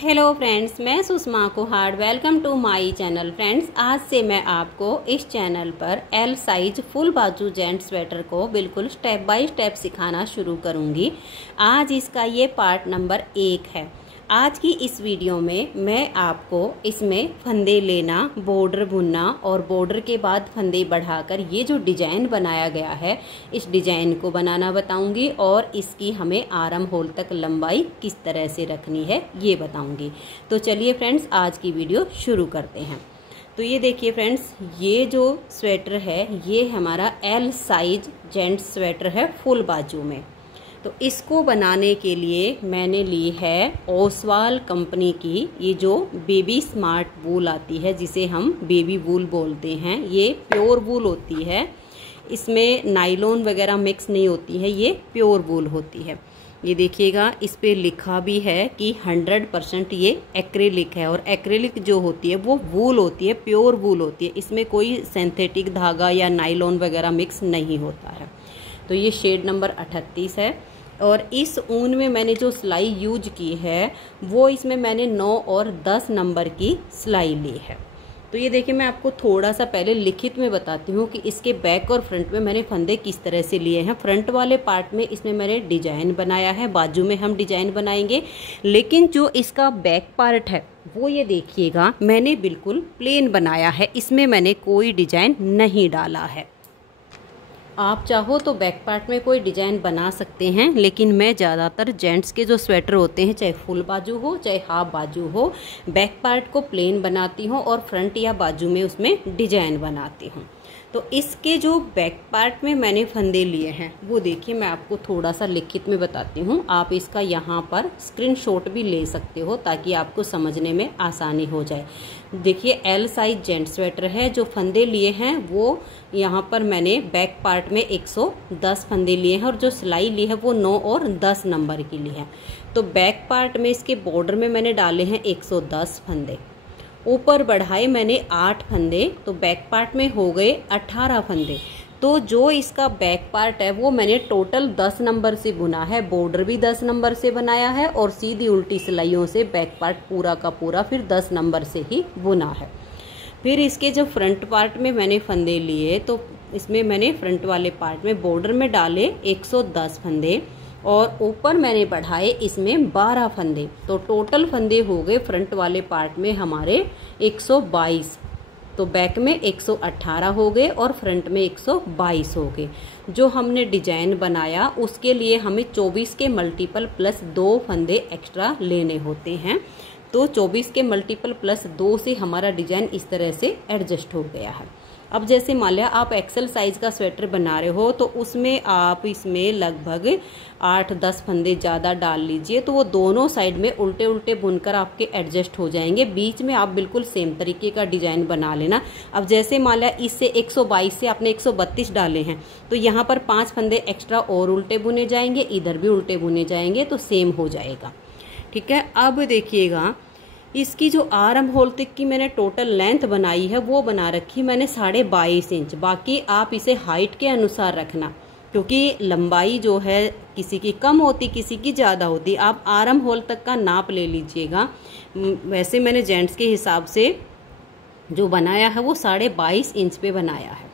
Hello friends, मैं Sushma Kuhad. Welcome to my channel. Friends, आज से मैं आपको इस चैनल पर एल साइज फुल बाजू जेंट्स स्वेटर को बिल्कुल स्टेप बाय स्टेप सिखाना शुरू करूंगी। आज इसका ये पार्ट नंबर 1 है। आज की इस वीडियो में मैं आपको इसमें फंदे लेना, बॉर्डर बुनना और बॉर्डर के बाद फंदे बढ़ाकर ये जो डिजाइन बनाया गया है इस डिजाइन को बनाना बताऊंगी और इसकी हमें आर्म होल तक लंबाई किस तरह से रखनी है ये बताऊंगी। तो चलिए फ्रेंड्स, आज की वीडियो शुरू करते हैं। तो ये देखिए फ्रेंड्स, ये जो स्वेटर है ये हमारा एल साइज जेंट्स स्वेटर है फुल बाजू में। तो इसको बनाने के लिए मैंने ली है ओसवाल कंपनी की ये जो बेबी स्मार्ट वूल आती है, जिसे हम बेबी वूल बोलते हैं। ये प्योर वूल होती है, इसमें नाइलॉन वगैरह मिक्स नहीं होती है, ये प्योर वूल होती है। ये देखिएगा, इस पे लिखा भी है कि 100% ये एक्रेलिक है और एक्रेलिक जो होती है वो वूल होती है, प्योर वूल होती है। इसमें कोई सिंथेटिक धागा या नाइलॉन वगैरह मिक्स नहीं होता है। तो ये शेड नंबर 38 है और इस ऊन में मैंने जो सिलाई यूज की है वो इसमें मैंने 9 और 10 नंबर की सिलाई ली है। तो ये देखिए, मैं आपको थोड़ा सा पहले लिखित में बताती हूँ कि इसके बैक और फ्रंट में मैंने फंदे किस तरह से लिए हैं। फ्रंट वाले पार्ट में इसमें मैंने डिजाइन बनाया है, बाजू में हम डिजाइन बनाएंगे, लेकिन जो इसका बैक पार्ट है वो ये देखिएगा मैंने बिल्कुल प्लेन बनाया है, इसमें मैंने कोई डिजाइन नहीं डाला है। आप चाहो तो बैक पार्ट में कोई डिजाइन बना सकते हैं, लेकिन मैं ज़्यादातर जेंट्स के जो स्वेटर होते हैं, चाहे फुल बाजू हो चाहे हाफ बाजू हो, बैक पार्ट को प्लेन बनाती हूँ और फ्रंट या बाजू में उसमें डिजाइन बनाती हूँ। तो इसके जो बैक पार्ट में मैंने फंदे लिए हैं वो देखिए, मैं आपको थोड़ा सा लिखित में बताती हूँ। आप इसका यहाँ पर स्क्रीनशॉट भी ले सकते हो ताकि आपको समझने में आसानी हो जाए। देखिए, एल साइज जेंट स्वेटर है। जो फंदे लिए हैं वो यहाँ पर मैंने बैक पार्ट में 110 फंदे लिए हैं और जो सिलाई ली है वो 9 और 10 नंबर की ली है। तो बैक पार्ट में इसके बॉर्डर में मैंने डाले हैं 110 फंदे, ऊपर बढ़ाए मैंने 8 फंदे, तो बैक पार्ट में हो गए 18 फंदे। तो जो इसका बैक पार्ट है वो मैंने टोटल 10 नंबर से बुना है, बॉर्डर भी 10 नंबर से बनाया है और सीधी उल्टी सिलाइयों से बैक पार्ट पूरा का पूरा फिर 10 नंबर से ही बुना है। फिर इसके जो फ्रंट पार्ट में मैंने फंदे लिए तो इसमें मैंने फ्रंट वाले पार्ट में बॉर्डर में डाले 110 फंदे और ऊपर मैंने बढ़ाए इसमें 12 फंदे। तो टोटल फंदे हो गए फ्रंट वाले पार्ट में हमारे 122। तो बैक में 118 हो गए और फ्रंट में 122 हो गए। जो हमने डिजाइन बनाया उसके लिए हमें 24 के मल्टीपल प्लस 2 फंदे एक्स्ट्रा लेने होते हैं। तो 24 के मल्टीपल प्लस 2 से हमारा डिजाइन इस तरह से एडजस्ट हो गया है। अब जैसे मान लिया आप एक्सेल साइज का स्वेटर बना रहे हो तो उसमें आप इसमें लगभग 8-10 फंदे ज़्यादा डाल लीजिए, तो वो दोनों साइड में उल्टे उल्टे बुनकर आपके एडजस्ट हो जाएंगे। बीच में आप बिल्कुल सेम तरीके का डिजाइन बना लेना। अब जैसे मान लिया इससे 122 से आपने 132 डाले हैं तो यहाँ पर 5 फंदे एक्स्ट्रा और उल्टे बुने जाएंगे, इधर भी उल्टे बुने जाएंगे, तो सेम हो जाएगा। ठीक है। अब देखिएगा, इसकी जो आर्म होल तक की मैंने टोटल लेंथ बनाई है वो बना रखी मैंने 22.5 इंच। बाकी आप इसे हाइट के अनुसार रखना, क्योंकि लंबाई जो है किसी की कम होती किसी की ज़्यादा होती। आप आर्म होल तक का नाप ले लीजिएगा। वैसे मैंने जेंट्स के हिसाब से जो बनाया है वो 22.5 इंच पे बनाया है।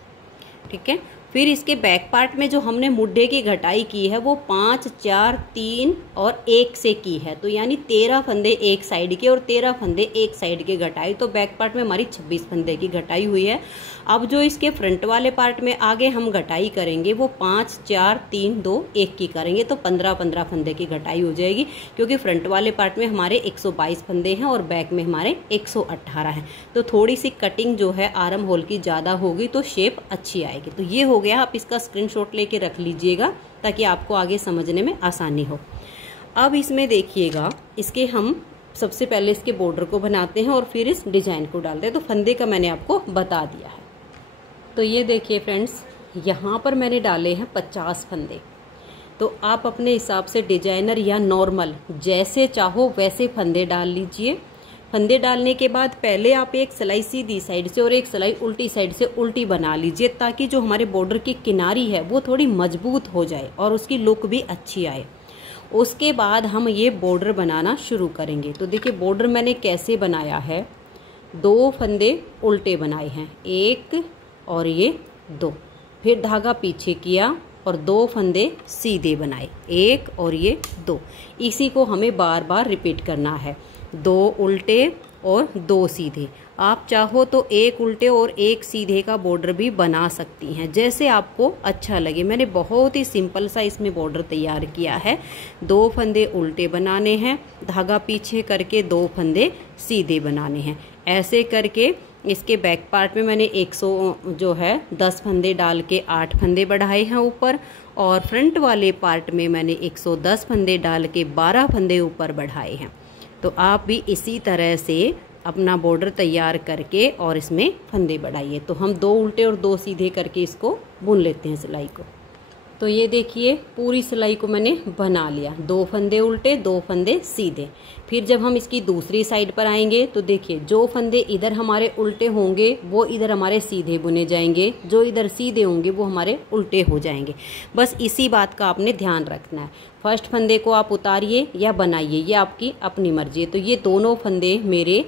ठीक है। फिर इसके बैक पार्ट में जो हमने मुड्ढे की घटाई की है वो 5, 4, 3 और 1 से की है। तो यानी 13 फंदे एक साइड के और 13 फंदे एक साइड के घटाई। तो बैक पार्ट में हमारी 26 फंदे की घटाई हुई है। अब जो इसके फ्रंट वाले पार्ट में आगे हम घटाई करेंगे वो 5, 4, 3, 2, 1 की करेंगे, तो 15-15 फंदे की घटाई हो जाएगी, क्योंकि फ्रंट वाले पार्ट में हमारे 122 फंदे हैं और बैक में हमारे 118 हैं। तो थोड़ी सी कटिंग जो है आर्म होल की ज़्यादा होगी तो शेप अच्छी आएगी। तो ये हो गया। आप इसका स्क्रीनशॉट लेके रख लीजिएगा ताकि आपको आगे समझने में आसानी हो। अब इसमें देखिएगा, इसके हम सबसे पहले इसके बॉर्डर को बनाते हैं और फिर इस डिजाइन को डालते हैं। तो फंदे का मैंने आपको बता दिया है। तो ये देखिए फ्रेंड्स, यहाँ पर मैंने डाले हैं 50 फंदे। तो आप अपने हिसाब से डिजाइनर या नॉर्मल जैसे चाहो वैसे फंदे डाल लीजिए। फंदे डालने के बाद पहले आप एक सिलाई सीधी साइड से और एक सिलाई उल्टी साइड से उल्टी बना लीजिए, ताकि जो हमारे बॉर्डर की किनारी है वो थोड़ी मजबूत हो जाए और उसकी लुक भी अच्छी आए। उसके बाद हम ये बॉर्डर बनाना शुरू करेंगे। तो देखिए बॉर्डर मैंने कैसे बनाया है, 2 फंदे उल्टे बनाए हैं, 1 और ये 2, फिर धागा पीछे किया और 2 फंदे सीधे बनाए, 1 और ये 2। इसी को हमें बार बार रिपीट करना है, 2 उल्टे और 2 सीधे। आप चाहो तो 1 उल्टे और 1 सीधे का बॉर्डर भी बना सकती हैं, जैसे आपको अच्छा लगे। मैंने बहुत ही सिंपल सा इसमें बॉर्डर तैयार किया है। 2 फंदे उल्टे बनाने हैं, धागा पीछे करके 2 फंदे सीधे बनाने हैं। ऐसे करके इसके बैक पार्ट में मैंने 10 फंदे डाल के 8 फंदे बढ़ाए हैं ऊपर, और फ्रंट वाले पार्ट में मैंने 110 फंदे डाल के 12 फंदे ऊपर बढ़ाए हैं। तो आप भी इसी तरह से अपना बॉर्डर तैयार करके और इसमें फंदे बढ़ाइए। तो हम 2 उल्टे और 2 सीधे करके इसको बुन लेते हैं सिलाई को। तो ये देखिए पूरी सिलाई को मैंने बना लिया, 2 फंदे उल्टे 2 फंदे सीधे। फिर जब हम इसकी दूसरी साइड पर आएंगे तो देखिए जो फंदे इधर हमारे उल्टे होंगे वो इधर हमारे सीधे बुने जाएंगे, जो इधर सीधे होंगे वो हमारे उल्टे हो जाएंगे। बस इसी बात का आपने ध्यान रखना है। फर्स्ट फंदे को आप उतारिए या बनाइए, ये आपकी अपनी मर्जी है। तो ये दोनों फंदे मेरे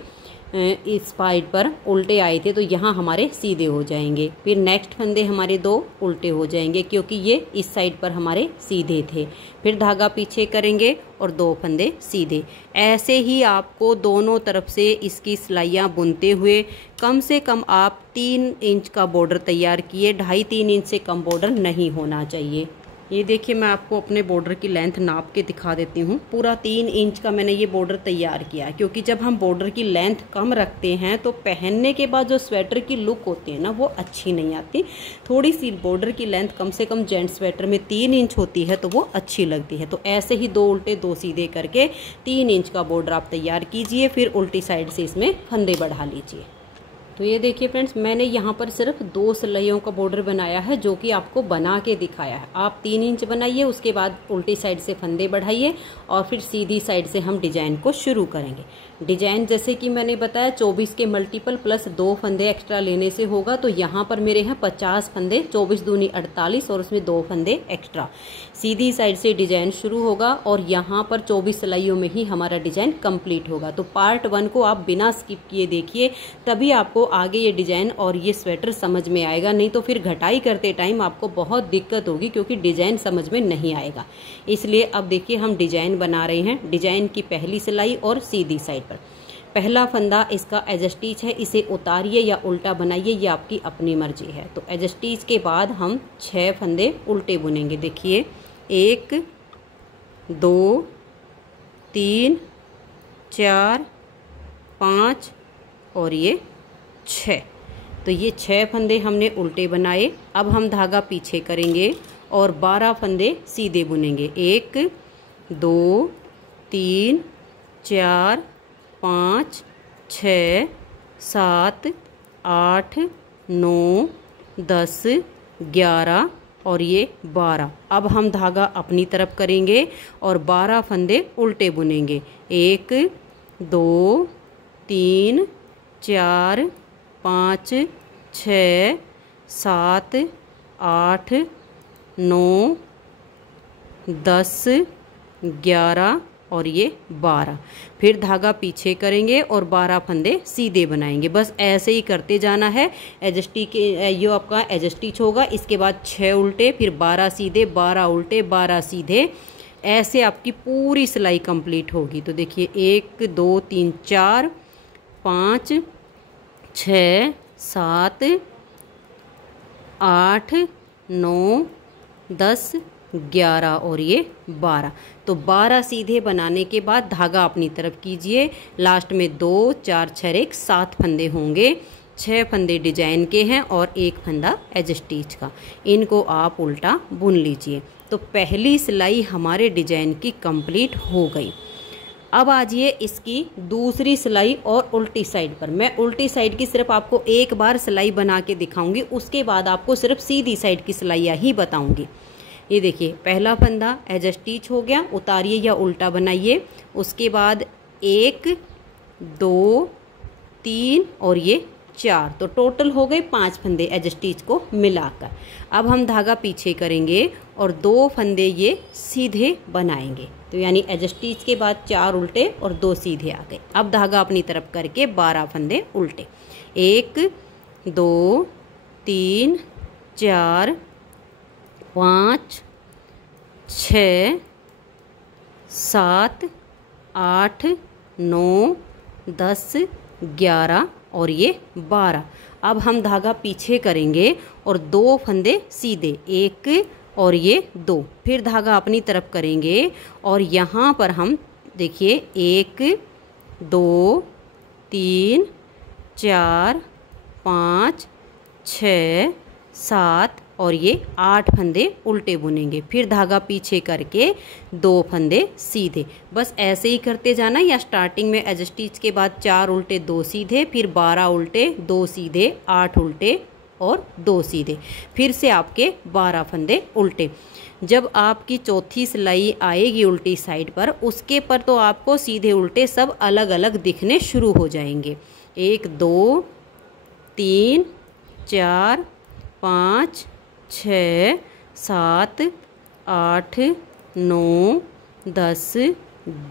इस साइड पर उल्टे आए थे, तो यहाँ हमारे सीधे हो जाएंगे। फिर नेक्स्ट फंदे हमारे 2 उल्टे हो जाएंगे क्योंकि ये इस साइड पर हमारे सीधे थे। फिर धागा पीछे करेंगे और 2 फंदे सीधे। ऐसे ही आपको दोनों तरफ से इसकी सिलाइयाँ बुनते हुए कम से कम आप 3 इंच का बॉर्डर तैयार किए, 2.5-3 इंच से कम बॉर्डर नहीं होना चाहिए। ये देखिए मैं आपको अपने बॉर्डर की लेंथ नाप के दिखा देती हूँ। पूरा 3 इंच का मैंने ये बॉर्डर तैयार किया, क्योंकि जब हम बॉर्डर की लेंथ कम रखते हैं तो पहनने के बाद जो स्वेटर की लुक होती है ना वो अच्छी नहीं आती। थोड़ी सी बॉर्डर की लेंथ कम से कम जेंट्स स्वेटर में 3 इंच होती है तो वो अच्छी लगती है। तो ऐसे ही 2 उल्टे 2 सीधे करके 3 इंच का बॉर्डर आप तैयार कीजिए। फिर उल्टी साइड से इसमें फंदे बढ़ा लीजिए। तो ये देखिए फ्रेंड्स, मैंने यहाँ पर सिर्फ 2 सिलाइयों का बॉर्डर बनाया है, जो कि आपको बना के दिखाया है। आप 3 इंच बनाइए, उसके बाद उल्टी साइड से फंदे बढ़ाइए और फिर सीधी साइड से हम डिजाइन को शुरू करेंगे। डिजाइन जैसे कि मैंने बताया 24 के मल्टीपल प्लस 2 फंदे एक्स्ट्रा लेने से होगा। तो यहाँ पर मेरे हैं 50 फंदे, 24 दूनी 48 और उसमें 2 फंदे एक्स्ट्रा। सीधी साइड से डिजाइन शुरू होगा और यहाँ पर 24 सिलाइयों में ही हमारा डिजाइन कंप्लीट होगा। तो पार्ट 1 को आप बिना स्किप किए देखिए, तभी आपको आगे ये डिजाइन और ये स्वेटर समझ में आएगा। नहीं तो फिर घटाई करते टाइम आपको बहुत दिक्कत होगी, क्योंकि डिजाइन समझ में नहीं आएगा। इसलिए अब देखिए हम डिजाइन बना रहे हैं। डिजाइन की पहली सिलाई और सीधी साइड पर पहला फंदा इसका एज स्टिच है, इसे उतारिए या उल्टा बनाइए, ये आपकी अपनी मर्जी है। तो एज स्टिच के बाद हम 6 फंदे उल्टे बुनेंगे। देखिए 1 2 3 4 5 और ये 6। तो ये 6 फंदे हमने उल्टे बनाए। अब हम धागा पीछे करेंगे और 12 फंदे सीधे बुनेंगे। 1 2 3 4 5 6 7 8 9 10 11 और ये 12। अब हम धागा अपनी तरफ करेंगे और 12 फंदे उल्टे बुनेंगे। 1 2 3 4 5 6 7 8 9 10 11 और ये 12। फिर धागा पीछे करेंगे और 12 फंदे सीधे बनाएंगे। बस ऐसे ही करते जाना है। एज स्टिच ये आपका एज स्टिच होगा। इसके बाद 6 उल्टे, फिर 12 सीधे, 12 उल्टे, 12 सीधे। ऐसे आपकी पूरी सिलाई कंप्लीट होगी। तो देखिए 1 2 3 4 5 6 7 8 9 10 11 और ये 12। तो 12 सीधे बनाने के बाद धागा अपनी तरफ कीजिए। लास्ट में 2 4 6 1 7 फंदे होंगे। 6 फंदे डिजाइन के हैं और 1 फंदा एज स्टिच का। इनको आप उल्टा बुन लीजिए। तो पहली सिलाई हमारे डिजाइन की कंप्लीट हो गई। अब आ जाइए इसकी दूसरी सिलाई और उल्टी साइड पर। मैं उल्टी साइड की सिर्फ आपको एक बार सिलाई बना के दिखाऊंगी, उसके बाद आपको सिर्फ सीधी साइड की सिलाइयाँ ही बताऊंगी। ये देखिए पहला फंदा एज स्टिच हो गया, उतारिए या उल्टा बनाइए। उसके बाद 1 2 3 और ये 4, तो टोटल हो गए 5 फंदे एज स्टिच को मिलाकर। अब हम धागा पीछे करेंगे और 2 फंदे ये सीधे बनाएंगे, तो यानी एज स्टिच के बाद 4 उल्टे और 2 सीधे आ गए। अब धागा अपनी तरफ करके 12 फंदे उल्टे, 1 2 3 4 5 6 7 8 9 10 11 और ये 12। अब हम धागा पीछे करेंगे और 2 फंदे सीधे, 1 और ये 2, फिर धागा अपनी तरफ करेंगे और यहाँ पर हम देखिए 1 2 3 4 5 6 7 और ये 8 फंदे उल्टे बुनेंगे, फिर धागा पीछे करके 2 फंदे सीधे। बस ऐसे ही करते जाना, या स्टार्टिंग में एज स्टिच के बाद 4 उल्टे 2 सीधे, फिर 12 उल्टे 2 सीधे, 8 उल्टे और 2 सीधे, फिर से आपके 12 फंदे उल्टे। जब आपकी चौथी सिलाई आएगी उल्टी साइड पर, उसके पर तो आपको सीधे उल्टे सब अलग अलग दिखने शुरू हो जाएंगे। 1 2 3 4 5 6 7 8 9 10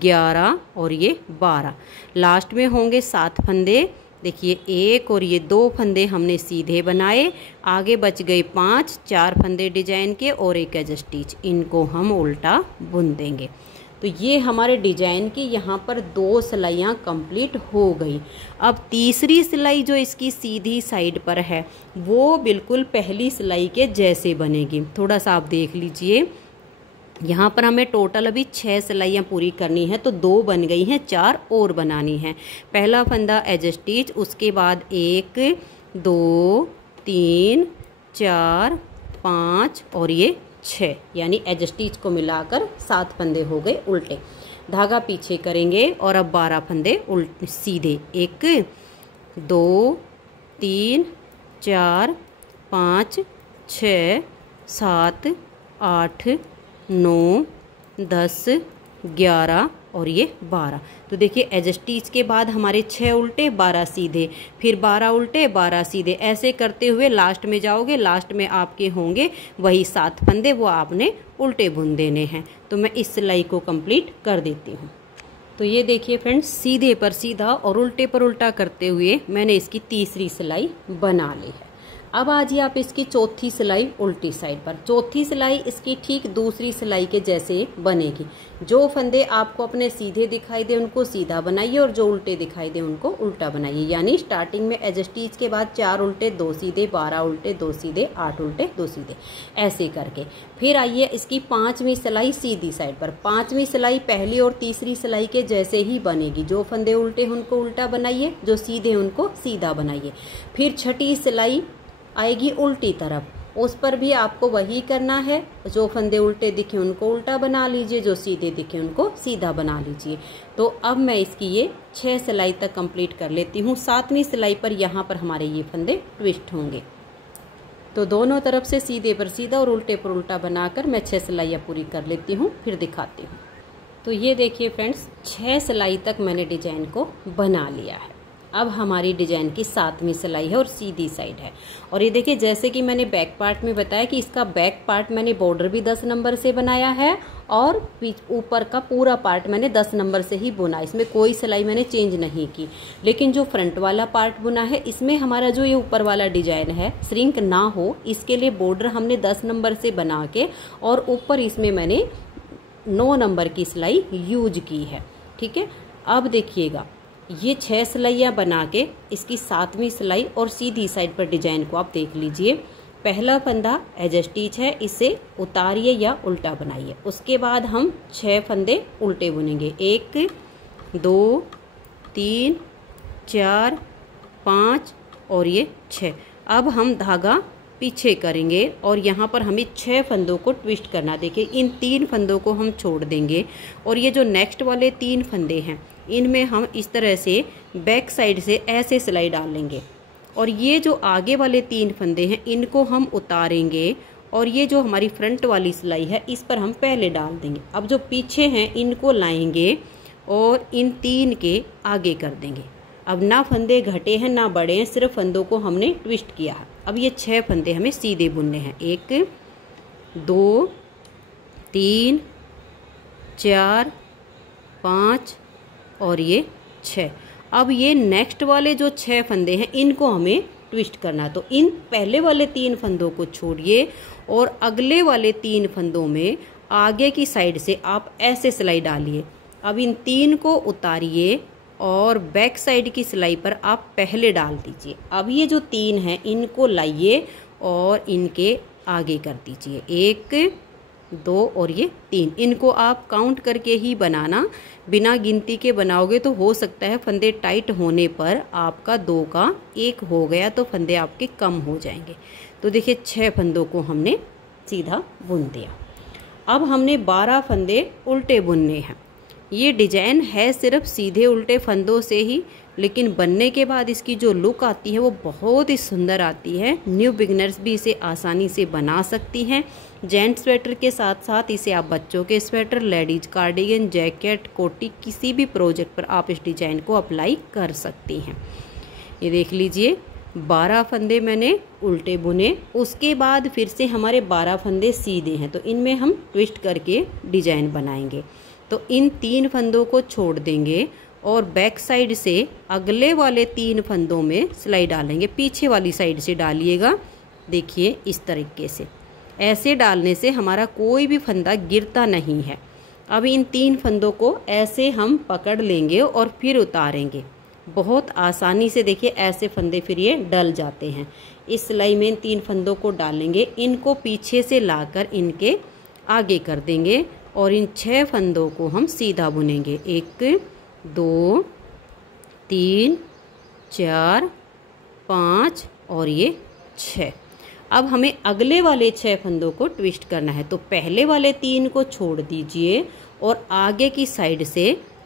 11 और ये 12। लास्ट में होंगे 7 फंदे। देखिए 1 और ये 2 फंदे हमने सीधे बनाए, आगे बच गए 5, 4 फंदे डिजाइन के और एक एज स्टिच, इनको हम उल्टा बुन देंगे। तो ये हमारे डिजाइन की यहाँ पर 2 सिलाइयाँ कंप्लीट हो गई। अब तीसरी सिलाई जो इसकी सीधी साइड पर है वो बिल्कुल पहली सिलाई के जैसे बनेगी। थोड़ा सा आप देख लीजिए, यहाँ पर हमें टोटल अभी 6 सिलाइयाँ पूरी करनी है, तो 2 बन गई हैं, 4 और बनानी है। पहला फंदा एज स्टिच, उसके बाद 1 2 3 4 5 और ये 6, यानी एज स्टिच को मिलाकर 7 फंदे हो गए उल्टे। धागा पीछे करेंगे और अब 12 फंदे उल्टे सीधे, 1 2 3 4 5 6 7 8 9 10 11 और ये 12। तो देखिए एज स्टिच के बाद हमारे 6 उल्टे 12 सीधे, फिर 12 उल्टे 12 सीधे, ऐसे करते हुए लास्ट में जाओगे, लास्ट में आपके होंगे वही 7 फंदे, वो आपने उल्टे बुन देने हैं। तो मैं इस सिलाई को कंप्लीट कर देती हूँ। तो ये देखिए फ्रेंड्स, सीधे पर सीधा और उल्टे पर उल्टा करते हुए मैंने इसकी तीसरी सिलाई बना ली है। अब आ जाइए आप इसकी चौथी सिलाई उल्टी साइड पर। चौथी सिलाई इसकी ठीक दूसरी सिलाई के जैसे बनेगी। जो फंदे आपको अपने सीधे दिखाई दे उनको सीधा बनाइए और जो उल्टे दिखाई दे उनको उल्टा बनाइए। यानी स्टार्टिंग में एज स्टिच के बाद 4 उल्टे 2 सीधे, 12 उल्टे 2 सीधे, 8 उल्टे 2 सीधे, ऐसे करके। फिर आइए इसकी 5वीं सिलाई सीधी साइड पर। 5वीं सिलाई पहली और तीसरी सिलाई के जैसे ही बनेगी। जो फंदे उल्टे उनको उल्टा बनाइए, जो सीधे उनको सीधा बनाइए। फिर छठी सिलाई आएगी उल्टी तरफ, उस पर भी आपको वही करना है। जो फंदे उल्टे दिखे उनको उल्टा बना लीजिए, जो सीधे दिखे उनको सीधा बना लीजिए। तो अब मैं इसकी ये 6 सिलाई तक कंप्लीट कर लेती हूँ। 7वीं सिलाई पर यहाँ पर हमारे ये फंदे ट्विस्ट होंगे। तो दोनों तरफ से सीधे पर सीधा और उल्टे पर उल्टा बनाकर मैं 6 सिलाइयाँ पूरी कर लेती हूँ, फिर दिखाती हूँ। तो ये देखिए फ्रेंड्स, 6 सिलाई तक मैंने डिजाइन को बना लिया है। अब हमारी डिजाइन की 7वीं सिलाई है और सीधी साइड है। और ये देखिए, जैसे कि मैंने बैक पार्ट में बताया कि इसका बैक पार्ट मैंने बॉर्डर भी 10 नंबर से बनाया है और ऊपर का पूरा पार्ट मैंने 10 नंबर से ही बुना। इसमें कोई सिलाई मैंने चेंज नहीं की। लेकिन जो फ्रंट वाला पार्ट बुना है, इसमें हमारा जो ये ऊपर वाला डिजाइन है श्रिंक ना हो, इसके लिए बॉर्डर हमने 10 नंबर से बना के और ऊपर इसमें मैंने 9 नंबर की सिलाई यूज की है। ठीक है, अब देखिएगा, ये 6 सिलाइयाँ बना के इसकी 7वीं सिलाई और सीधी साइड पर डिजाइन को आप देख लीजिए। पहला फंदा एज स्टिच है, इसे उतारिए या उल्टा बनाइए। उसके बाद हम 6 फंदे उल्टे बुनेंगे, 1 2 3 4 5 और ये 6। अब हम धागा पीछे करेंगे और यहाँ पर हमें 6 फंदों को ट्विस्ट करना। देखिए, इन 3 फंदों को हम छोड़ देंगे और ये जो नेक्स्ट वाले 3 फंदे हैं, इनमें हम इस तरह से बैक साइड से ऐसे सिलाई डाल लेंगे और ये जो आगे वाले 3 फंदे हैं इनको हम उतारेंगे और ये जो हमारी फ्रंट वाली सिलाई है इस पर हम पहले डाल देंगे। अब जो पीछे हैं इनको लाएंगे और इन 3 के आगे कर देंगे। अब ना फंदे घटे हैं ना बढ़े हैं, सिर्फ फंदों को हमने ट्विस्ट किया है। अब ये 6 फंदे हमें सीधे बुनने हैं। 1 2 3 4 5 और ये 6। अब ये नेक्स्ट वाले जो 6 फंदे हैं इनको हमें ट्विस्ट करना है। तो इन पहले वाले 3 फंदों को छोड़िए और अगले वाले 3 फंदों में आगे की साइड से आप ऐसे सिलाई डालिए। अब इन 3 को उतारिए और बैक साइड की सिलाई पर आप पहले डाल दीजिए। अब ये जो 3 हैं इनको लाइए और इनके आगे कर दीजिए। 1 2 और ये 3। इनको आप काउंट करके ही बनाना, बिना गिनती के बनाओगे तो हो सकता है फंदे टाइट होने पर आपका 2 का 1 हो गया तो फंदे आपके कम हो जाएंगे। तो देखिए 6 फंदों को हमने सीधा बुन दिया। अब हमने 12 फंदे उल्टे बुनने हैं। ये डिजाइन है सिर्फ सीधे उल्टे फंदों से ही, लेकिन बनने के बाद इसकी जो लुक आती है वो बहुत ही सुंदर आती है। न्यू बिगनर्स भी इसे आसानी से बना सकती हैं। जेंट्स स्वेटर के साथ साथ इसे आप बच्चों के स्वेटर, लेडीज कार्डिगन, जैकेट, कोटी, किसी भी प्रोजेक्ट पर आप इस डिजाइन को अप्लाई कर सकती हैं। ये देख लीजिए 12 फंदे मैंने उल्टे बुने, उसके बाद फिर से हमारे 12 फंदे सीधे हैं, तो इनमें हम ट्विस्ट करके डिजाइन बनाएंगे। तो इन 3 फंदों को छोड़ देंगे और बैक साइड से अगले वाले 3 फंदों में सिलाई डालेंगे। पीछे वाली साइड से डालिएगा, देखिए इस तरीके से। ऐसे डालने से हमारा कोई भी फंदा गिरता नहीं है। अब इन 3 फंदों को ऐसे हम पकड़ लेंगे और फिर उतारेंगे बहुत आसानी से। देखिए ऐसे फंदे फिर ये डल जाते हैं। इस सिलाई में इन 3 फंदों को डालेंगे, इनको पीछे से लाकर इनके आगे कर देंगे और इन 6 फंदों को हम सीधा बुनेंगे। 1 2 3 4 5 और ये 6। अब हमें अगले वाले 6 फंदों को ट्विस्ट करना है। तो पहले वाले 3 को छोड़ दीजिए और आगे की साइड से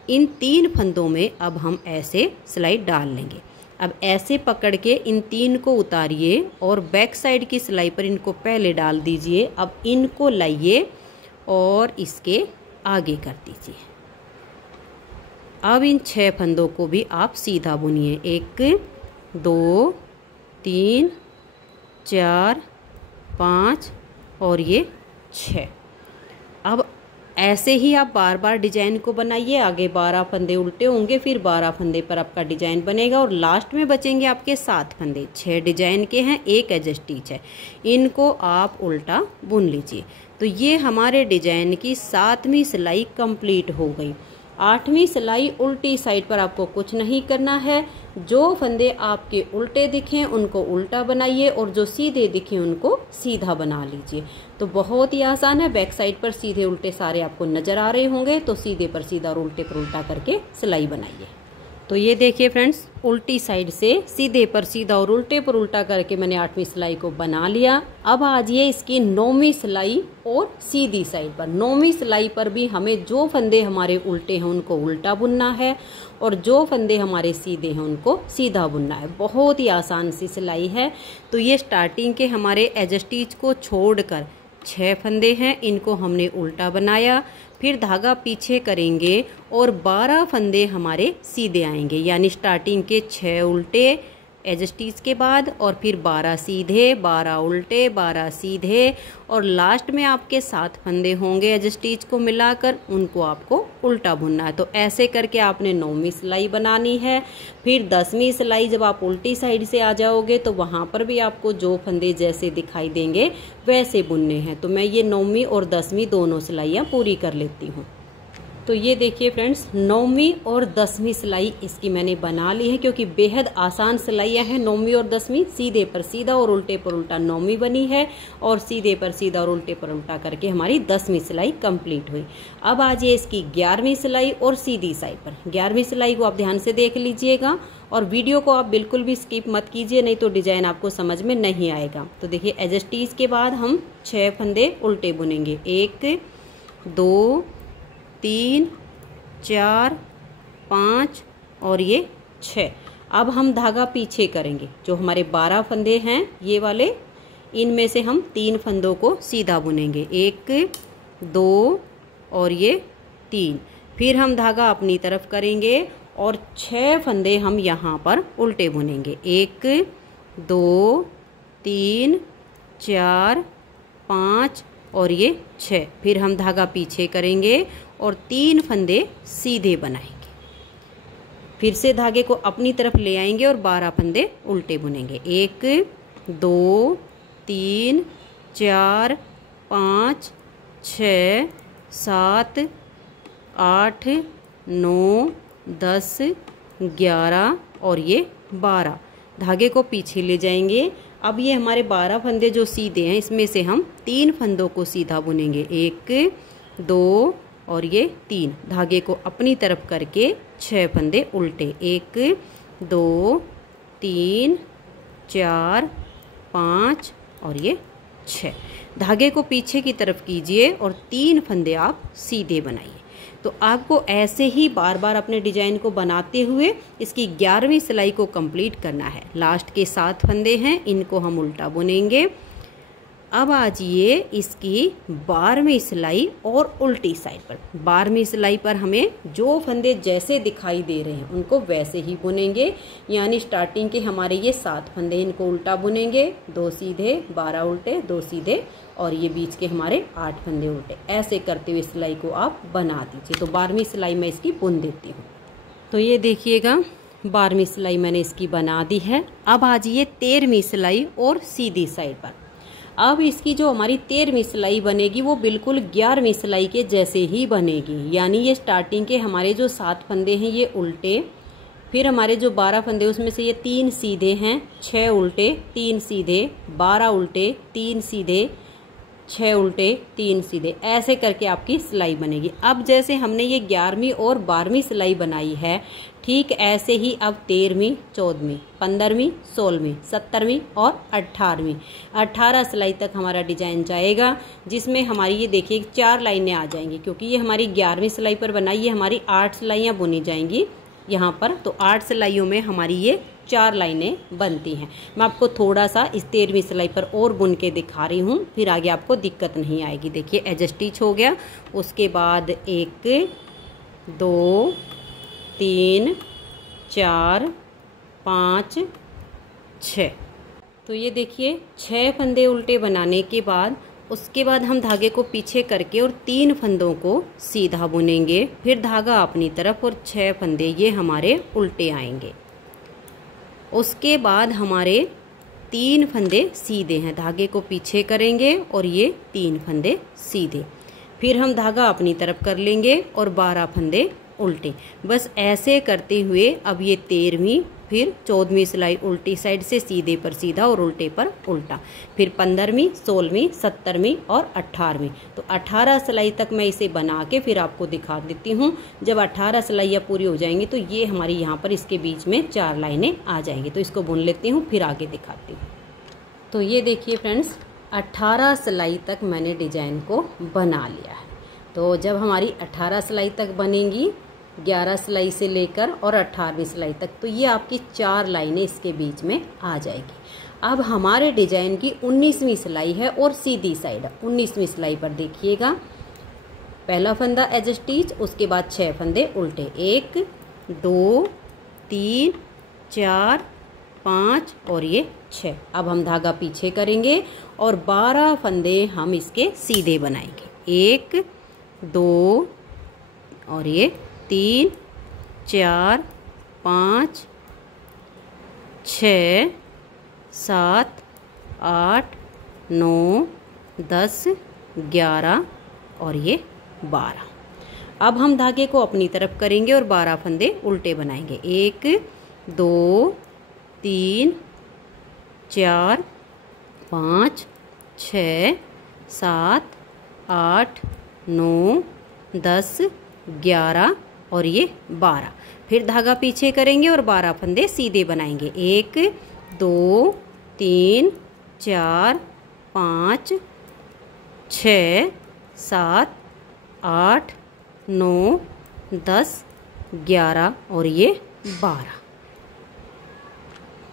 इन 3 फंदों में अब हम ऐसे सिलाई डाल लेंगे। अब ऐसे पकड़ के इन 3 को उतारिए और बैक साइड की सिलाई पर इनको पहले डाल दीजिए। अब इनको लाइए और इसके आगे कर दीजिए। अब इन 6 फंदों को भी आप सीधा बुनिए। 1 2 3 4 5 और ये 6। अब ऐसे ही आप बार बार डिजाइन को बनाइए। आगे 12 फंदे उल्टे होंगे, फिर 12 फंदे पर आपका डिजाइन बनेगा और लास्ट में बचेंगे आपके 7 फंदे। 6 डिजाइन के हैं, 1 एज स्टिच है। इनको आप उल्टा बुन लीजिए। तो ये हमारे डिजाइन की 7वीं सिलाई कंप्लीट हो गई। 8वीं सिलाई उल्टी साइड पर आपको कुछ नहीं करना है। जो फंदे आपके उल्टे दिखें उनको उल्टा बनाइए और जो सीधे दिखें उनको सीधा बना लीजिए। तो बहुत ही आसान है। बैक साइड पर सीधे उल्टे सारे आपको नजर आ रहे होंगे, तो सीधे पर सीधा और उल्टे पर उल्टा करके सिलाई बनाइए। तो ये देखिए फ्रेंड्स, उल्टी साइड से सीधे पर सीधा और उल्टे पर उल्टा करके मैंने 8वीं सिलाई को बना लिया। अब आ जाइए इसकी 9वीं सिलाई और सीधी साइड पर। 9वीं सिलाई पर भी हमें जो फंदे हमारे उल्टे हैं उनको उल्टा बुनना है और जो फंदे हमारे सीधे हैं उनको सीधा बुनना है। बहुत ही आसान सी सिलाई है। तो ये स्टार्टिंग के हमारे एज स्टिच को छोड़कर 6 फंदे हैं, इनको हमने उल्टा बनाया। फिर धागा पीछे करेंगे और 12 फंदे हमारे सीधे आएंगे, यानी स्टार्टिंग के 6 उल्टे एज स्टिच के बाद और फिर 12 सीधे, 12 उल्टे, 12 सीधे और लास्ट में आपके 7 फंदे होंगे एज स्टिच को मिलाकर, उनको आपको उल्टा बुनना है। तो ऐसे करके आपने 9वीं सिलाई बनानी है। फिर 10वीं सिलाई जब आप उल्टी साइड से आ जाओगे तो वहाँ पर भी आपको जो फंदे जैसे दिखाई देंगे वैसे बुनने हैं। तो मैं ये 9वीं और 10वीं दोनों सिलाइयाँ पूरी कर लेती हूँ। तो ये देखिए फ्रेंड्स, 9वीं और 10वीं सिलाई इसकी मैंने बना ली है, क्योंकि बेहद आसान सिलाइयाँ हैं। 9वीं और 10वीं सीधे पर सीधा और उल्टे पर उल्टा 9वीं बनी है और सीधे पर सीधा और उल्टे पर उल्टा करके हमारी 10वीं सिलाई कंप्लीट हुई। अब आ जाइए इसकी 11वीं सिलाई और सीधी साइड पर। 11वीं सिलाई को आप ध्यान से देख लीजिएगा और वीडियो को आप बिल्कुल भी स्किप मत कीजिए, नहीं तो डिजाइन आपको समझ में नहीं आएगा। तो देखिए एज स्टिच के बाद हम 6 फंदे उल्टे बुनेंगे। 1 2 3 4 5 और ये 6। अब हम धागा पीछे करेंगे। जो हमारे 12 फंदे हैं ये वाले, इनमें से हम 3 फंदों को सीधा बुनेंगे। 1 2 और ये 3। फिर हम धागा अपनी तरफ करेंगे और 6 फंदे हम यहाँ पर उल्टे बुनेंगे। 1 2 3 4 5 और ये 6। फिर हम धागा पीछे करेंगे और 3 फंदे सीधे बनाएंगे। फिर से धागे को अपनी तरफ ले आएंगे और 12 फंदे उल्टे बुनेंगे। 1 2 3 4 5 6 7 8 9 10 11 और ये 12। धागे को पीछे ले जाएंगे। अब ये हमारे 12 फंदे जो सीधे हैं, इसमें से हम 3 फंदों को सीधा बुनेंगे। 1 2 और ये 3। धागे को अपनी तरफ करके 6 फंदे उल्टे। 1 2 3 4 5 और ये 6। धागे को पीछे की तरफ कीजिए और 3 फंदे आप सीधे बनाइए। तो आपको ऐसे ही बार बार अपने डिजाइन को बनाते हुए इसकी 11वीं सिलाई को कंप्लीट करना है। लास्ट के 7 फंदे हैं, इनको हम उल्टा बुनेंगे। अब आ जाइए इसकी 12वीं सिलाई और उल्टी साइड पर। 12वीं सिलाई पर हमें जो फंदे जैसे दिखाई दे रहे हैं उनको वैसे ही बुनेंगे। यानी स्टार्टिंग के हमारे ये 7 फंदे, इनको उल्टा बुनेंगे। 2 सीधे 12 उल्टे, 2 सीधे और ये बीच के हमारे 8 फंदे उल्टे। ऐसे करते हुए सिलाई को आप बना दीजिए। तो 12वीं सिलाई मैं इसकी बुन देती हूँ। तो ये देखिएगा 12वीं सिलाई मैंने इसकी बना दी है। अब आ जाइए 13वीं सिलाई और सीधी साइड पर। अब इसकी जो हमारी 13वीं सिलाई बनेगी वो बिल्कुल 11वीं सिलाई के जैसे ही बनेगी। यानी ये स्टार्टिंग के हमारे जो 7 फंदे हैं ये उल्टे, फिर हमारे जो 12 फंदे उसमें से ये 3 सीधे हैं, 6 उल्टे 3 सीधे, 12 उल्टे 3 सीधे, 6 उल्टे 3 सीधे। ऐसे करके आपकी सिलाई बनेगी। अब जैसे हमने ये 11वीं और 12वीं सिलाई बनाई है, ठीक ऐसे ही अब 13वीं 14वीं 15वीं 16वीं 17वीं और 18वीं 18 सिलाई तक हमारा डिजाइन जाएगा। जिसमें हमारी ये देखिए 4 लाइनें आ जाएंगी, क्योंकि ये हमारी 11वीं सिलाई पर बनाई है। हमारी 8 सिलाइयाँ बुनी जाएंगी यहाँ पर। तो 8 सिलाइयों में हमारी ये 4 लाइनें बनती हैं। मैं आपको थोड़ा सा इस 13वीं सिलाई पर और बुन के दिखा रही हूँ, फिर आगे आपको दिक्कत नहीं आएगी। देखिए एज स्टिच हो गया। उसके बाद 1 2 3 4 5 6। तो ये देखिए 6 फंदे उल्टे बनाने के बाद उसके बाद हम धागे को पीछे करके और 3 फंदों को सीधा बुनेंगे। फिर धागा अपनी तरफ और 6 फंदे ये हमारे उल्टे आएंगे। उसके बाद हमारे 3 फंदे सीधे हैं, धागे को पीछे करेंगे और ये 3 फंदे सीधे। फिर हम धागा अपनी तरफ कर लेंगे और 12 फंदे उल्टे। बस ऐसे करते हुए अब ये 13वीं फिर 14वीं सिलाई उल्टी साइड से सीधे पर सीधा और उल्टे पर उल्टा, फिर 15वीं 16वीं 17वीं और 18वीं। तो 18 सिलाई तक मैं इसे बना के फिर आपको दिखा देती हूँ। जब 18 सिलाइयाँ पूरी हो जाएंगी तो ये हमारी यहाँ पर इसके बीच में 4 लाइनें आ जाएंगी। तो इसको बुन लेती हूँ, फिर आगे दिखाती हूँ। तो ये देखिए फ्रेंड्स 18 सिलाई तक मैंने डिजाइन को बना लिया है। तो जब हमारी 18 सिलाई तक बनेंगी 11 सिलाई से लेकर और 18वीं सिलाई तक, तो ये आपकी 4 लाइनें इसके बीच में आ जाएगी। अब हमारे डिजाइन की 19वीं सिलाई है और सीधी साइड। 19वीं सिलाई पर देखिएगा, पहला फंदा एज स्टिच, उसके बाद 6 फंदे उल्टे। 1 2 3 4 5 और ये 6। अब हम धागा पीछे करेंगे और 12 फंदे हम इसके सीधे बनाएंगे। 1 2 और ये 3 4 5 6 7 8 9 10 11 और ये 12। अब हम धागे को अपनी तरफ करेंगे और 12 फंदे उल्टे बनाएंगे। 1 2 3 4 5 6 7 8 9 10 11 और ये 12। फिर धागा पीछे करेंगे और 12 फंदे सीधे बनाएंगे। 1 2 3 4 5 6 7 8 9 10 11 और ये 12।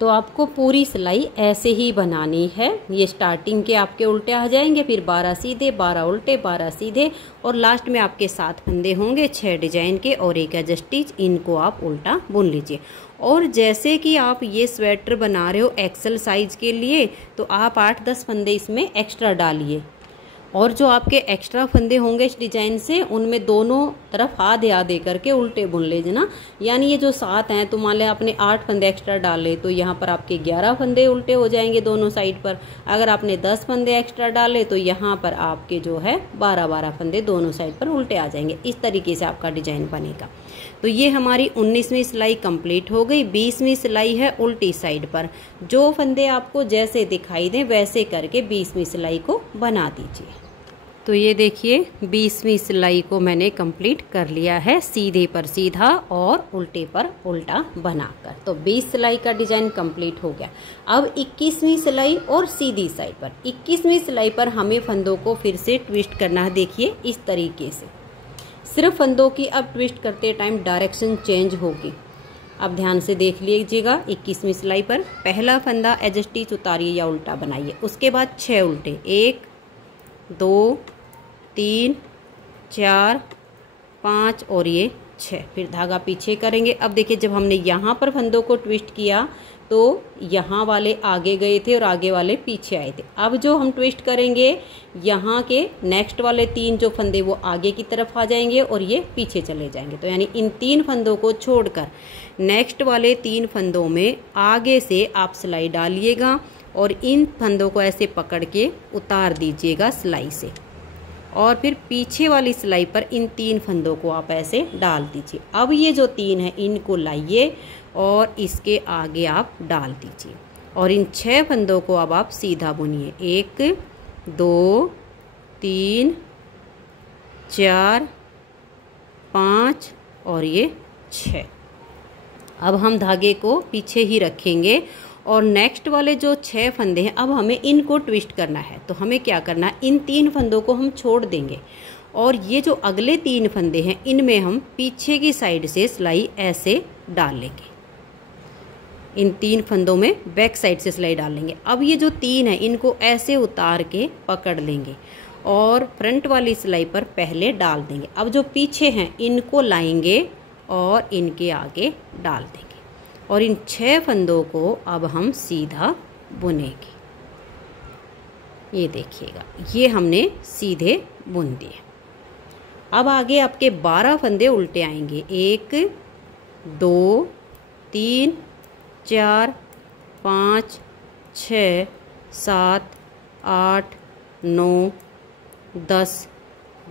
तो आपको पूरी सिलाई ऐसे ही बनानी है। ये स्टार्टिंग के आपके उल्टे आ जाएंगे, फिर 12 सीधे, 12 उल्टे, 12 सीधे, और लास्ट में आपके 7 फंदे होंगे 6 डिजाइन के और एक एज स्टिच। इनको आप उल्टा बुन लीजिए। और जैसे कि आप ये स्वेटर बना रहे हो एक्सेल साइज के लिए, तो आप 8-10 फंदे इसमें एक्स्ट्रा डालिए। और जो आपके एक्स्ट्रा फंदे होंगे इस डिजाइन से, उनमें दोनों तरफ आधे आधे करके उल्टे बुन लेना। यानी ये जो 7 हैं, तो मान लिया आपने 8 फंदे एक्स्ट्रा डाले, तो यहाँ पर आपके 11 फंदे उल्टे हो जाएंगे दोनों साइड पर। अगर आपने 10 फंदे एक्स्ट्रा डाले, तो यहाँ पर आपके जो है 12-12 फंदे दोनों साइड पर उल्टे आ जाएंगे। इस तरीके से आपका डिजाइन बनेगा। तो ये हमारी 19वीं सिलाई कंप्लीट हो गई। 20वीं सिलाई है उल्टी साइड पर। जो फंदे आपको जैसे दिखाई दें वैसे करके 20वीं सिलाई को बना दीजिए। तो ये देखिए 20वीं सिलाई को मैंने कंप्लीट कर लिया है, सीधे पर सीधा और उल्टे पर उल्टा बनाकर। तो 20 सिलाई का डिजाइन कंप्लीट हो गया। अब 21वीं सिलाई और सीधी साइड पर। 21वीं सिलाई पर हमें फंदों को फिर से ट्विस्ट करना है। देखिए इस तरीके से, सिर्फ फंदों की अब ट्विस्ट करते टाइम डायरेक्शन चेंज होगी। अब ध्यान से देख लीजिएगा। 21वीं सिलाई पर पहला फंदा एज स्टिच उतारिए या उल्टा बनाइए, उसके बाद 6 उल्टे, 1 2 3 4 5 और ये 6, फिर धागा पीछे करेंगे। अब देखिए जब हमने यहाँ पर फंदों को ट्विस्ट किया तो यहाँ वाले आगे गए थे और आगे वाले पीछे आए थे। अब जो हम ट्विस्ट करेंगे, यहाँ के नेक्स्ट वाले 3 जो फंदे वो आगे की तरफ आ जाएंगे और ये पीछे चले जाएंगे। तो यानी इन 3 फंदों को छोड़कर नेक्स्ट वाले 3 फंदों में आगे से आप सिलाई डालिएगा और इन फंदों को ऐसे पकड़ के उतार दीजिएगा सिलाई से, और फिर पीछे वाली सिलाई पर इन 3 फंदों को आप ऐसे डाल दीजिए। अब ये जो 3 है इनको लाइए और इसके आगे आप डाल दीजिए, और इन 6 फंदों को अब आप सीधा बुनिए। 1 2 3 4 5 और ये 6। अब हम धागे को पीछे ही रखेंगे और नेक्स्ट वाले जो 6 फंदे हैं अब हमें इनको ट्विस्ट करना है। तो हमें क्या करना है, इन 3 फंदों को हम छोड़ देंगे और ये जो अगले 3 फंदे हैं इनमें हम पीछे की साइड से सिलाई ऐसे डाल लेंगे। इन 3 फंदों में बैक साइड से सिलाई डाल लेंगे। अब ये जो 3 है इनको ऐसे उतार के पकड़ लेंगे और फ्रंट वाली सिलाई पर पहले डाल देंगे। अब जो पीछे हैं इनको लाएंगे और इनके आगे डाल देंगे, और इन 6 फंदों को अब हम सीधा बुनेंगे। ये देखिएगा, ये हमने सीधे बुन दिए। अब आगे आपके 12 फंदे उल्टे आएंगे। 1 2 3 4 5 6 7 8 9 10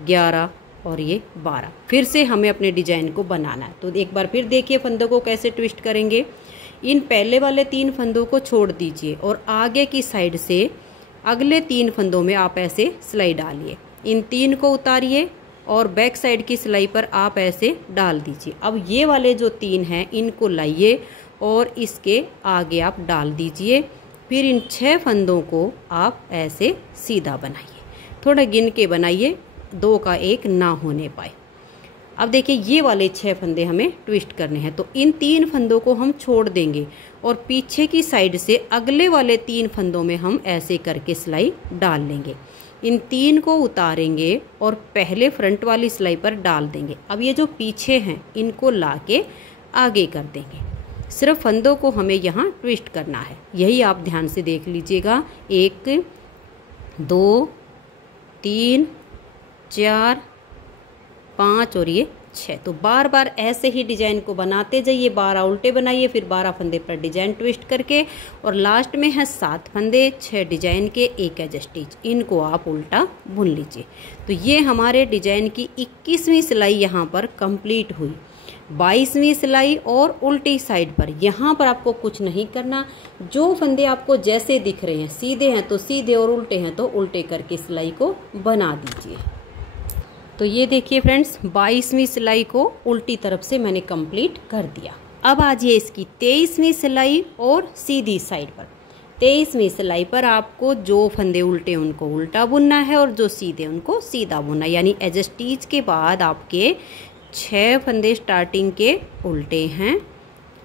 11 और ये 12। फिर से हमें अपने डिजाइन को बनाना है। तो एक बार फिर देखिए फंदों को कैसे ट्विस्ट करेंगे। इन पहले वाले 3 फंदों को छोड़ दीजिए और आगे की साइड से अगले 3 फंदों में आप ऐसे सिलाई डालिए। इन 3 को उतारिए और बैक साइड की सिलाई पर आप ऐसे डाल दीजिए। अब ये वाले जो 3 हैं इनको लाइए और इसके आगे आप डाल दीजिए। फिर इन 6 फंदों को आप ऐसे सीधा बनाइए। थोड़ा गिन के बनाइए, 2 का 1 ना होने पाए। अब देखिए ये वाले 6 फंदे हमें ट्विस्ट करने हैं। तो इन 3 फंदों को हम छोड़ देंगे और पीछे की साइड से अगले वाले 3 फंदों में हम ऐसे करके सिलाई डाल लेंगे। इन 3 को उतारेंगे और पहले फ्रंट वाली सिलाई पर डाल देंगे। अब ये जो पीछे हैं इनको लाके आगे कर देंगे। सिर्फ फंदों को हमें यहाँ ट्विस्ट करना है, यही आप ध्यान से देख लीजिएगा। 1 2 3 4 5 और ये 6। तो बार बार ऐसे ही डिजाइन को बनाते जाइए। 12 उल्टे बनाइए, फिर 12 फंदे पर डिजाइन ट्विस्ट करके, और लास्ट में है 7 फंदे 6 डिजाइन के, एक एज स्टिच। इनको आप उल्टा बुन लीजिए। तो ये हमारे डिजाइन की 21वीं सिलाई यहाँ पर कंप्लीट हुई। 22वीं सिलाई और उल्टी साइड पर यहाँ पर आपको कुछ नहीं करना। जो फंदे आपको जैसे दिख रहे हैं, सीधे हैं तो सीधे और उल्टे हैं तो उल्टे करके सिलाई को बना दीजिए। तो ये देखिए फ्रेंड्स, 22वीं सिलाई को उल्टी तरफ से मैंने कंप्लीट कर दिया। अब आ जाइए इसकी 23वीं सिलाई और सीधी साइड पर। 23वीं सिलाई पर आपको जो फंदे उल्टे उनको उल्टा बुनना है और जो सीधे उनको सीधा बुनना है। यानी एज स्टिच के बाद आपके 6 फंदे स्टार्टिंग के उल्टे हैं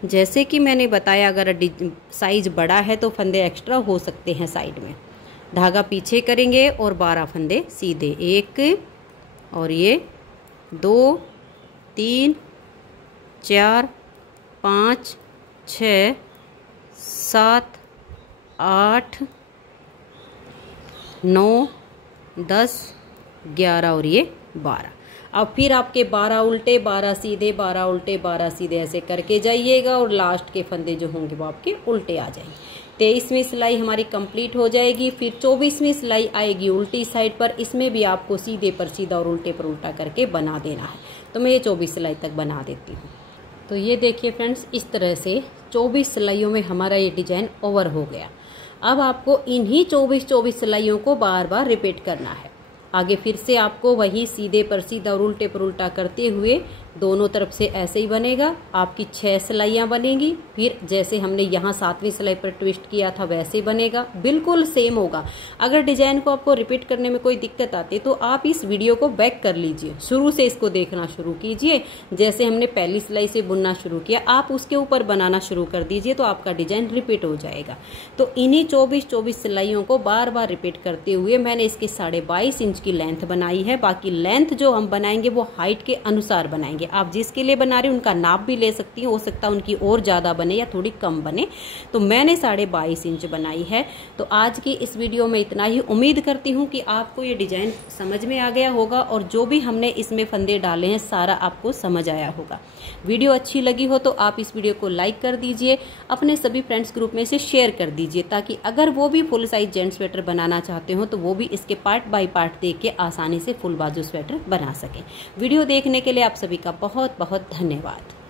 जैसे कि मैंने बताया, अगर साइज बड़ा है तो फंदे एक्स्ट्रा हो सकते हैं साइड में। धागा पीछे करेंगे और 12 फंदे सीधे, 1 और ये 2 3 4 5 6 7 8 9 10 11 और ये 12। अब फिर आपके 12 उल्टे 12 सीधे, 12 उल्टे 12 सीधे ऐसे करके जाइएगा और लास्ट के फंदे जो होंगे वो आपके उल्टे आ जाएंगे। 23वीं सिलाई हमारी कंप्लीट हो जाएगी। फिर 24वीं सिलाई आएगी उल्टी साइड पर। इसमें भी आपको सीधे पर सीधा और उल्टे पर उल्टा करके बना देना है। तो मैं ये 24 सिलाई तक बना देती हूँ। तो ये देखिए फ्रेंड्स, इस तरह से 24 सिलाइयों में हमारा ये डिजाइन ओवर हो गया। अब आपको इन्हीं 24 सिलाइयों को बार बार रिपीट करना है। आगे फिर से आपको वही सीधे पर सीधा और उल्टे पर उल्टा करते हुए दोनों तरफ से ऐसे ही बनेगा। आपकी 6 सिलाइयाँ बनेंगी। फिर जैसे हमने यहाँ 7वीं सिलाई पर ट्विस्ट किया था वैसे बनेगा, बिल्कुल सेम होगा। अगर डिजाइन को आपको रिपीट करने में कोई दिक्कत आती है तो आप इस वीडियो को बैक कर लीजिए, शुरू से इसको देखना शुरू कीजिए। जैसे हमने पहली सिलाई से बुनना शुरू किया, आप उसके ऊपर बनाना शुरू कर दीजिए तो आपका डिजाइन रिपीट हो जाएगा। तो इन्हीं 24 सिलाइयों को बार बार रिपीट करते हुए मैंने इसकी 22.5 इंच की लेंथ बनाई है। बाकी लेंथ जो हम बनाएंगे वो हाइट के अनुसार बनाएंगे। आप जिसके लिए बना रहे हैं उनका नाप भी ले सकती हैं, हो सकता है उनकी और ज्यादा बने या थोड़ी कम बने। तो मैंने 22.5 इंच बनाई है। तो आज की इस वीडियो में इतना ही। उम्मीद करती हूँ कि आपको ये डिजाइन समझ में आ गया होगा और जो भी हमने इसमें फंदे डाले हैं सारा आपको समझ आया होगा। वीडियो अच्छी लगी हो तो आप इस वीडियो को लाइक कर दीजिए, अपने सभी फ्रेंड्स ग्रुप में से शेयर कर दीजिए, ताकि अगर वो भी फुल साइज जेंट्स स्वेटर बनाना चाहते हो तो वो भी इसके पार्ट बाय पार्ट देख के आसानी से फुल बाजू स्वेटर बना सके। वीडियो देखने के लिए आप सभी का बहुत बहुत धन्यवाद।